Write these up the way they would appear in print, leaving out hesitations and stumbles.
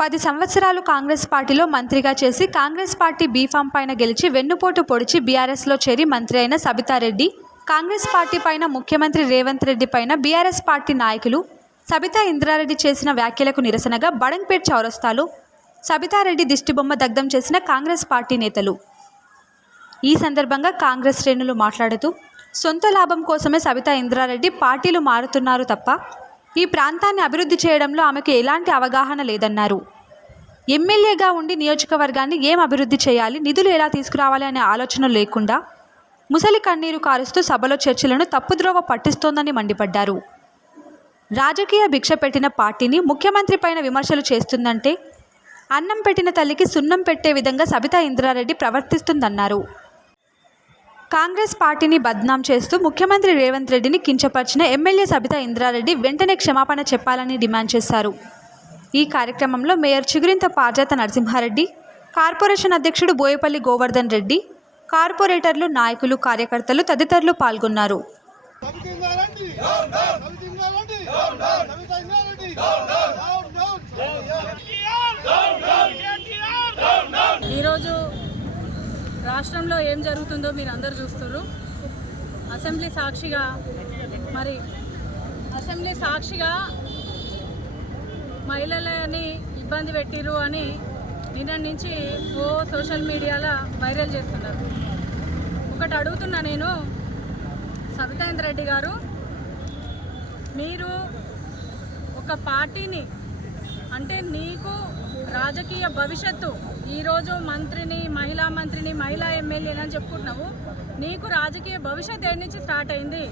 10 సంవత్సరాలు కాంగ్రెస్ పార్టీలో మంత్రిగా చేసి కాంగ్రెస్ పార్టీ బీఫామ్ పైన గెలిచి వెన్నుపోటు పొడిచి బీఆర్ఎస్లో చేరి మంత్రి అయిన సబితారెడ్డి కాంగ్రెస్ పార్టీ పైన ముఖ్యమంత్రి రేవంత్ రెడ్డి పైన బీఆర్ఎస్ పార్టీ నాయకులు సబితా ఇంద్రారెడ్డి చేసిన వ్యాఖ్యలకు నిరసనగా బడంగ్పేట్ చౌరస్తాలో సబితారెడ్డి దిష్టిబొమ్మ దగ్ధం చేసిన కాంగ్రెస్ పార్టీ నేతలు. ఈ సందర్భంగా కాంగ్రెస్ శ్రేణులు మాట్లాడుతూ సొంత లాభం కోసమే సబితా ఇంద్రారెడ్డి పార్టీలు మారుతున్నారు తప్ప ఈ ప్రాంతాన్ని అభివృద్ధి చేయడంలో ఆమెకు ఎలాంటి అవగాహన లేదన్నారు. ఎమ్మెల్యేగా ఉండి నియోజకవర్గాన్ని ఏం అభివృద్ధి చేయాలి, నిధులు ఎలా తీసుకురావాలి అనే ఆలోచన లేకుండా ముసలి కన్నీరు కారుస్తూ సభలో చర్చలను తప్పుద్రోవ పట్టిస్తోందని మండిపడ్డారు. రాజకీయ భిక్ష పెట్టిన పార్టీని ముఖ్యమంత్రి పైన విమర్శలు చేస్తుందంటే అన్నం పెట్టిన తల్లికి సున్నం పెట్టే విధంగా సబితా ఇంద్రారెడ్డి ప్రవర్తిస్తుందన్నారు. కాంగ్రెస్ పార్టీని బద్నాం చేస్తూ ముఖ్యమంత్రి రేవంత్ రెడ్డిని కించపరిచిన ఎమ్మెల్యే సబితా ఇంద్రారెడ్డి వెంటనే క్షమాపణ చెప్పాలని డిమాండ్ చేశారు. ఈ కార్యక్రమంలో మేయర్ చిగురింత పార్జాత నరసింహారెడ్డి, కార్పొరేషన్ అధ్యక్షుడు బోయపల్లి గోవర్ధన్ రెడ్డి, కార్పొరేటర్లు, నాయకులు, కార్యకర్తలు తదితరులు పాల్గొన్నారు. ఈరోజు రాష్ట్రంలో ఏం జరుగుతుందో మీరు అందరు చూస్తున్నారు. అసెంబ్లీ సాక్షిగా మహిళలని ఇబ్బంది పెట్టిరు అని నిన్న నుంచి సోషల్ మీడియాలో వైరల్ చేస్తున్నారు. ఒకటి అడుగుతున్నా నేను, సబితా ఇంద్రారెడ్డి గారు, మీరు ఒక పార్టీని అంటే నీకు రాజకీయ భవిష్యత్తు, ఈరోజు మంత్రిని, మహిళా మంత్రిని, మహిళా ఎమ్మెల్యేని అని చెప్పుకుంటున్నావు, నీకు రాజకీయ భవిష్యత్తు ఏడు నుంచి స్టార్ట్ అయింది?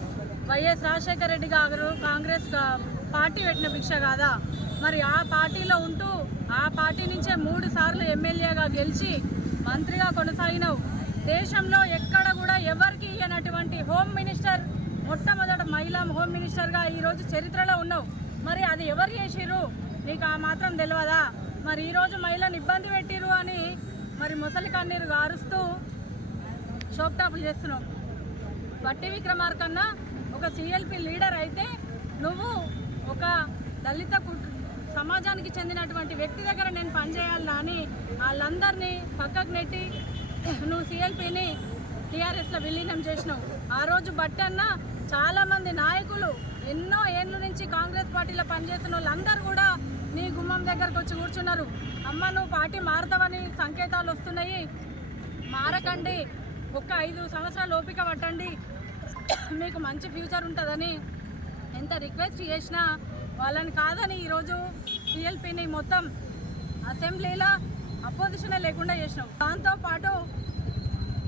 వైఎస్ రాజశేఖర రెడ్డి గారు కాంగ్రెస్ పార్టీ పెట్టిన భిక్ష కాదా? మరి ఆ పార్టీలో ఉంటూ ఆ పార్టీ నుంచే 3 సార్లు ఎమ్మెల్యేగా గెలిచి మంత్రిగా కొనసాగినావు. దేశంలో ఎక్కడ కూడా ఎవరికి ఇయ్యనటువంటి హోమ్ మినిస్టర్, మొట్టమొదటి మహిళా హోమ్ మినిస్టర్గా ఈరోజు చరిత్రలో ఉన్నావు. మరి అది ఎవరు చేసిరు? నీకు ఆ మాత్రం తెలియదా? మరి ఈరోజు మహిళను ఇబ్బంది పెట్టిరు అని మరి ముసలి కన్నీరు గారుస్తూ షోక్టాపులు చేస్తున్నావు. బట్టి విక్రమార్కన్న ఒక సిఎల్పి లీడర్ అయితే నువ్వు ఒక దళిత సమాజానికి చెందినటువంటి వ్యక్తి దగ్గర నేను పనిచేయాలని అని వాళ్ళందరినీ పక్కకు నెట్టి నువ్వు సిఎల్పిని టీఆర్ఎస్లో విలీనం చేసినావు. ఆ రోజు బట్టి అన్న చాలామంది నాయకులు ఎన్నో ఏళ్ళ నుంచి కాంగ్రెస్ పార్టీలో పనిచేస్తున్న వాళ్ళందరూ కూడా నీ గుమ్మం దగ్గరకు వచ్చి కూర్చున్నారు. అమ్మ, నువ్వు పార్టీ మారుతావని సంకేతాలు వస్తున్నాయి, మారకండి, ఒక్క 5 సంవత్సరాలు ఓపిక పట్టండి, మీకు మంచి ఫ్యూచర్ ఉంటుందని ఎంత రిక్వెస్ట్ చేసినా వాళ్ళని కాదని ఈరోజు సిఎల్పిని మొత్తం అసెంబ్లీలో అపోజిషనే లేకుండా చేసినావు. దాంతోపాటు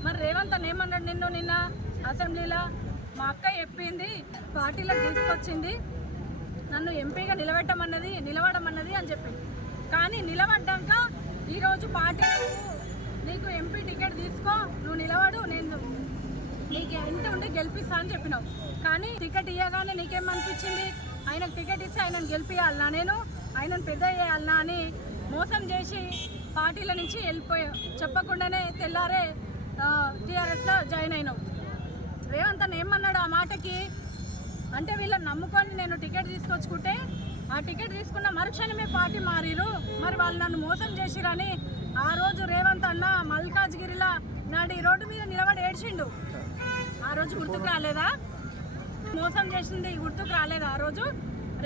మరి రేవంత్ అని ఏమన్నాడు నిన్న అసెంబ్లీలో? మా అక్క చెప్పింది, పార్టీలోకి తీసుకొచ్చింది, నన్ను ఎంపీగా నిలబడమన్నది అని చెప్పి. కానీ నిలబడ్డాక ఈరోజు పార్టీ నీకు ఎంపీ టికెట్ తీసుకో, నువ్వు నిలబడు, నేను నీకు ఎంత ఉండి గెలిపిస్తా అని చెప్పినావు. కానీ టికెట్ ఇవ్వగానే నీకేమనిపించింది? ఆయనకు టికెట్ ఇస్తే ఆయనను గెలిపియాలనా, నేను ఆయనను పెద్ద చేయాలనా అని మోసం చేసి పార్టీల నుంచి వెళ్ళిపోయావు. చెప్పకుండానే తెల్లారే టీఆర్ఎస్లో జాయిన్ అయినావు. రేవంత్ అని ఏమన్నాడు ఆ మాటకి? అంటే వీళ్ళని నమ్ముకొని నేను టికెట్ తీసుకొచ్చుకుంటే ఆ టికెట్ తీసుకున్న మరుక్షణమే పార్టీ మారిరు, మరి వాళ్ళు నన్ను మోసం చేసిరని ఆ రోజు రేవంత్ అన్న మల్కాజ్గిరిలో నాడు ఈ రోడ్డు మీద నిలబడి ఏడ్చిండు. ఆ రోజు గుర్తుకు రాలేదా? మోసం చేసింది గుర్తుకు రాలేదా? ఆ రోజు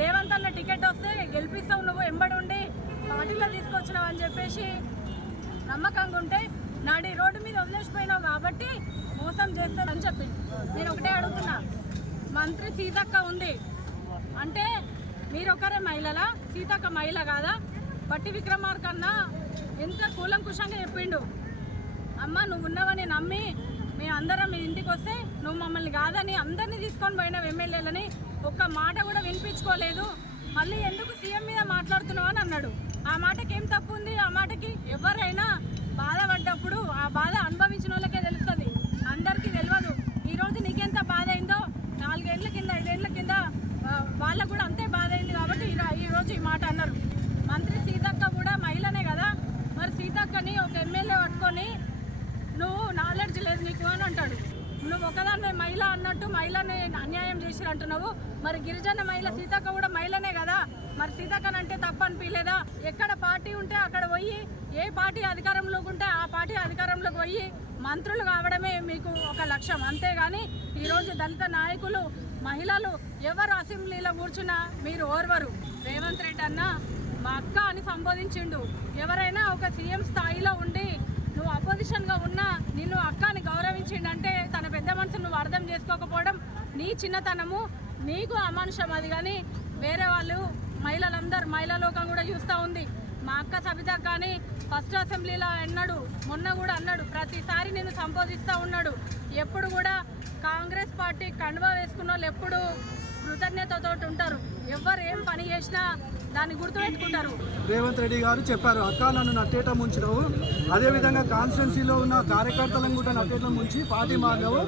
రేవంత్ అన్న టికెట్ వస్తే గెలిపిస్తావు, నువ్వు ఎంబడి ఉండి పార్టీలో తీసుకొచ్చినావు అని చెప్పేసి నమ్మకంగా ఉంటే నాడు ఈ రోడ్డు మీద వదిలేసిపోయినావు కాబట్టి మోసం చేస్తానని చెప్పి నేను ఒకటే అడుగుతున్నా. మంత్రి సీతక్క ఉంది అంటే మీరొకరే మహిళలా? సీతక్క మహిళ కాదా? బట్టి విక్రమార్కన్న ఎంత కూలంకుషంగా చెప్పిండు, అమ్మ నువ్వు ఉన్నావని నమ్మి మేమందరం మీ ఇంటికి వస్తే నువ్వు మమ్మల్ని కాదని అందరినీ తీసుకొని పోయినావు ఎమ్మెల్యేలని, ఒక్క మాట కూడా వినిపించుకోలేదు, మళ్ళీ ఎందుకు సీఎం మీద మాట్లాడుతున్నావు అని అన్నాడు. ఆ మాటకి ఏం తప్పు ఉంది? ఆ మాటకి ఎవరైనా బాధపడ్డప్పుడు ఆ బాధ అనుభవించిన వాళ్ళకే తెలుస్తుంది, అందరికీ తెలియదు. ఈరోజు నీకెంత బాధ అయిందో 4 ఏళ్ల కింద 5 ఏళ్ల కింద వాళ్ళకు కూడా అంతే బాధ అయింది కాబట్టి ఈరోజు ఈ మాట అన్నారు. మంత్రి సీతక్క కూడా మహిళనే కదా, మరి సీతక్కని ఒక ఎమ్మెల్యే పట్టుకొని నువ్వు నాలెడ్జ్ లేదు నీకు అని అంటాడు. నువ్వు ఒకదాన్ని మహిళ అన్నట్టు మహిళని అన్యాయం చేసి అంటున్నావు. మరి గిరిజన మహిళ సీతక్క కూడా మహిళనే కదా, మరి సీతక్కనంటే తప్పు అనిపించలేదా? ఎక్కడ పార్టీ ఉంటే అక్కడ పోయి, ఏ పార్టీ అధికారంలోకి ఉంటే ఆ పార్టీ అధికారంలోకి పోయి మంత్రులు కావడమే మీకు ఒక లక్ష్యం. అంతేగాని ఈరోజు దళిత నాయకులు, మహిళలు ఎవరు అసెంబ్లీలో కూర్చున్నా మీరు ఓర్వరు. రేవంత్ రెడ్డి అన్న మా అక్క అని సంబోధించిండు. ఎవరైనా ఒక సీఎం స్థాయిలో ఉండి నువ్వు అపోజిషన్గా ఉన్నా నిన్ను అక్క అని గౌరవించిండంటే తన పెద్ద మనసు నువ్వు అర్థం చేసుకోకపోవడం నీ చిన్నతనము, నీకు అమానుషం. అది కానీ వేరే వాళ్ళు మహిళలందరూ, మహిళా లోకం కూడా చూస్తూ ఉంది. మా అక్క సబిత కానీ ఫస్ట్ అసెంబ్లీలో అన్నాడు, మొన్న కూడా అన్నాడు, ప్రతిసారి నేను సంబోధిస్తూ ఉన్నాడు. ఎప్పుడు కూడా కాంగ్రెస్ పార్టీ కండువా వేసుకున్న వాళ్ళు ఎప్పుడు కృతజ్ఞతతో ఉంటారు. ఎవరు ఏం పని చేసినా దాన్ని గుర్తుపెట్టుకుంటారు. రేవంత్ రెడ్డి గారు చెప్పారు, అక్క నన్ను నట్టేట ముంచినావు, అదేవిధంగా కాన్స్టిట్యున్సీలో ఉన్న కార్యకర్తలను కూడా నట్టేట ముంచి పార్టీ మారావు,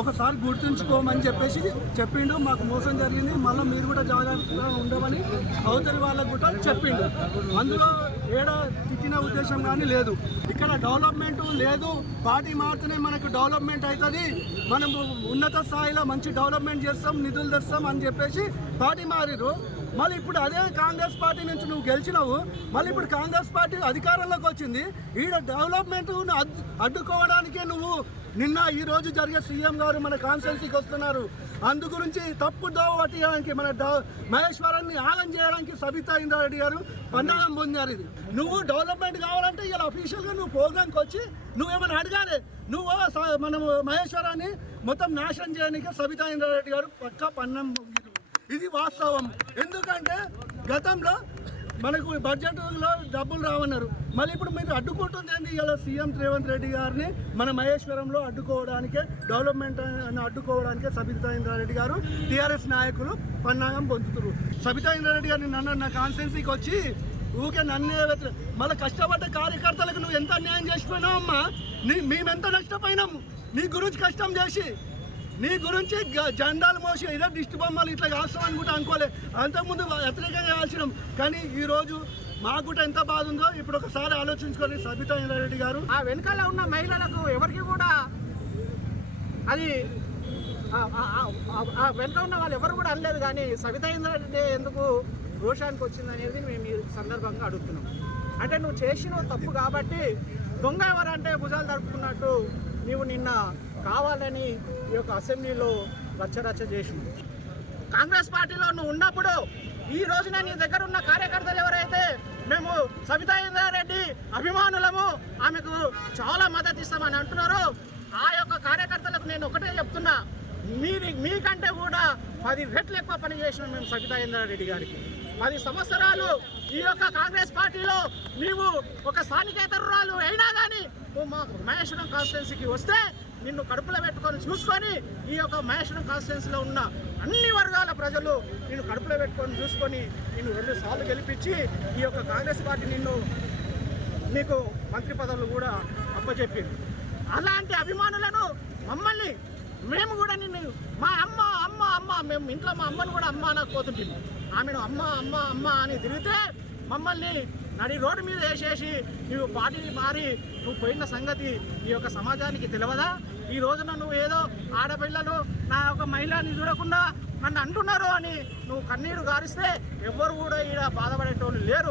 ఒకసారి గుర్తుంచుకోమని చెప్పేసి చెప్పిండు. మాకు మోసం జరిగింది, మళ్ళీ మీరు కూడా జాగ్రత్తగా ఉండమని అవతలి వాళ్ళకు కూడా చెప్పిండు. అందులో ఏడా తిట్టిన ఉద్దేశం కానీ లేదు. ఇక్కడ డెవలప్మెంట్ లేదు, పార్టీ మారితేనే మనకు డెవలప్మెంట్ అవుతుంది, మనం ఉన్నత స్థాయిలో మంచి డెవలప్మెంట్ చేస్తాం, నిధులు తెస్తాం అని చెప్పేసి పార్టీ మారిరు. మళ్ళీ ఇప్పుడు అదే కాంగ్రెస్ పార్టీ నుంచి నువ్వు గెలిచినావు, మళ్ళీ ఇప్పుడు కాంగ్రెస్ పార్టీ అధికారంలోకి వచ్చింది. ఈడ డెవలప్మెంట్ అడ్డుకోవడానికే నువ్వు నిన్న ఈరోజు జరిగే సీఎం గారు మన కాన్స్టిట్యున్సీకి వస్తున్నారు. అందు గురించి తప్పు దోవ పట్టడానికి, మన మహేశ్వరాన్ని ఆగం చేయడానికి సబితా ఇంద్రారెడ్డి గారు పన్నాగం పొందారు. ఇది నువ్వు డెవలప్మెంట్ కావాలంటే ఇలా అఫీషియల్గా నువ్వు ప్రోగ్రామ్కి వచ్చి నువ్వేమైనా అడగాలి. నువ్వు మనము మహేశ్వరాన్ని మొత్తం నాశనం చేయడానికి సబితా ఇంద్రారెడ్డి గారు పక్కా పన్నం. ఇది వాస్తవం. ఎందుకంటే గతంలో మనకు బడ్జెట్లో డబ్బులు రావన్నారు, మళ్ళీ ఇప్పుడు మీరు అడ్డుకుంటుంది ఏంటి? ఇలా సీఎం రేవంత్ రెడ్డి గారిని మన మహేశ్వరంలో అడ్డుకోవడానికే, డెవలప్మెంట్ అడ్డుకోవడానికే సబితా ఇంద్రారెడ్డి గారు టీఆర్ఎస్ నాయకులు పన్నాగం పొందుతున్నారు. సబితా ఇంద్రారెడ్డి గారిని నా కాన్స్టిట్యున్సీకి వచ్చి ఊకే నన్నే మళ్ళీ కష్టపడ్డ కార్యకర్తలకు నువ్వు ఎంత అన్యాయం చేసిపోయినావు అమ్మా. మేమెంత నష్టపోయినాము నీ గురించి కష్టం చేసి, నీ గురించి జెండాలు మోసి ఇదే దిష్టి బొమ్మలు ఇట్లా కాస్తామని కూడా అనుకోలే. అంతకుముందు వ్యతిరేకంగా కాల్చినాం, కానీ ఈరోజు మాకు కూడా ఎంత బాధ ఉందో ఇప్పుడు ఒకసారి ఆలోచించుకొని సబితా ఇంద్రారెడ్డి గారు ఆ వెనకాల ఉన్న మహిళలకు ఎవరికి కూడా అది ఆ వెనక ఉన్న వాళ్ళు ఎవరు కూడా అనలేదు. కానీ సబితా ఇంద్రారెడ్డి ఎందుకు రోషానికి వచ్చింది అనేది మేము ఈ సందర్భంగా అడుగుతున్నాం. అంటే నువ్వు చేసిన తప్పు కాబట్టి దొంగ ఎవరంటే భుజాలు తడుపుకున్నట్టు నీవు నిన్న కావాలని ఈ యొక్క అసెంబ్లీలో రచ్చరచ్చ చేసింది. కాంగ్రెస్ పార్టీలో నువ్వు ఉన్నప్పుడు ఈ రోజున నీ దగ్గర ఉన్న కార్యకర్తలు ఎవరైతే మేము సబితా ఇంద్రారెడ్డి అభిమానులము, ఆమెకు చాలా మద్దతు ఇస్తామని అంటున్నారో ఆ యొక్క కార్యకర్తలకు నేను ఒకటే చెప్తున్నా, మీకంటే కూడా 10 రెట్లు ఎక్కువ పని చేసినాం మేము సబితా ఇంద్రారెడ్డి గారికి. 10 సంవత్సరాలు ఈ యొక్క కాంగ్రెస్ పార్టీలో నీవు ఒక స్థానికేతరురాలు అయినా కానీ నువ్వు మా మహేశ్వరం కాన్స్టిట్యున్సీకి వస్తే నిన్ను కడుపులో పెట్టుకొని చూసుకొని ఈ యొక్క మహేశ్వరం కాన్స్టిట్యున్సీలో ఉన్న అన్ని వర్గాల ప్రజలు నిన్ను కడుపులో పెట్టుకొని చూసుకొని నిన్ను 2 సార్లు గెలిపించి ఈ యొక్క కాంగ్రెస్ పార్టీ నీకు మంత్రి పదవులు కూడా అప్పచెప్పింది. అలాంటి అభిమానులను మమ్మల్ని మేము కూడా నిన్ను మా అమ్మ అమ్మ అమ్మ మేము ఇంట్లో మా అమ్మను కూడా అమ్మ అనకపోతుంటుంది. ఆమెను అమ్మ అమ్మ అమ్మ అని తిరిగితే మమ్మల్ని నడి రోడ్డు మీద వేసేసి నువ్వు పార్టీని మారి నువ్వు పోయిన సంగతి ఈ యొక్క సమాజానికి తెలియదా? ఈ రోజున నువ్వు ఏదో ఆడపిల్లలు నా ఒక మహిళని చూడకుండా నన్ను అంటున్నారు అని నువ్వు కన్నీరు గారిస్తే ఎవ్వరు కూడా ఈడ బాధపడేటోళ్ళు లేరు.